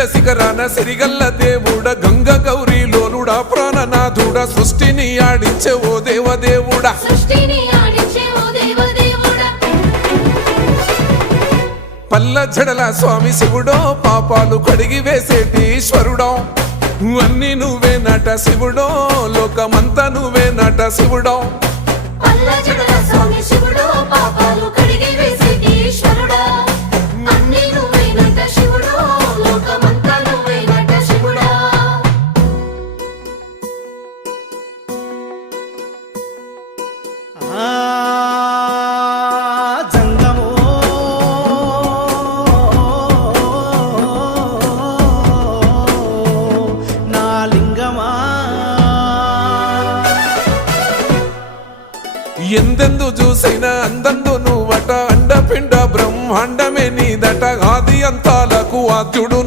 శ్రీశైల శిఖరాన సిరిగల్ల దేవుడ గంగ గౌరీ లోలుడా ప్రాణనాథుడ సృష్టిని ఆడించే ఓ దేవదేవుడా పల్ల జడల స్వామి శివుడో పాపాలు కడిగి వేసేటి ఈశ్వరుడో అన్ని నువ్వే నట శివుడో లోకమంతా నువ్వే నట శివుడో ఎందెందు చూసినా అందందు నువ్వట అండపిండ బ్రహ్మాండమే నీదట ఆది అంతాలకు ఆద్యుడు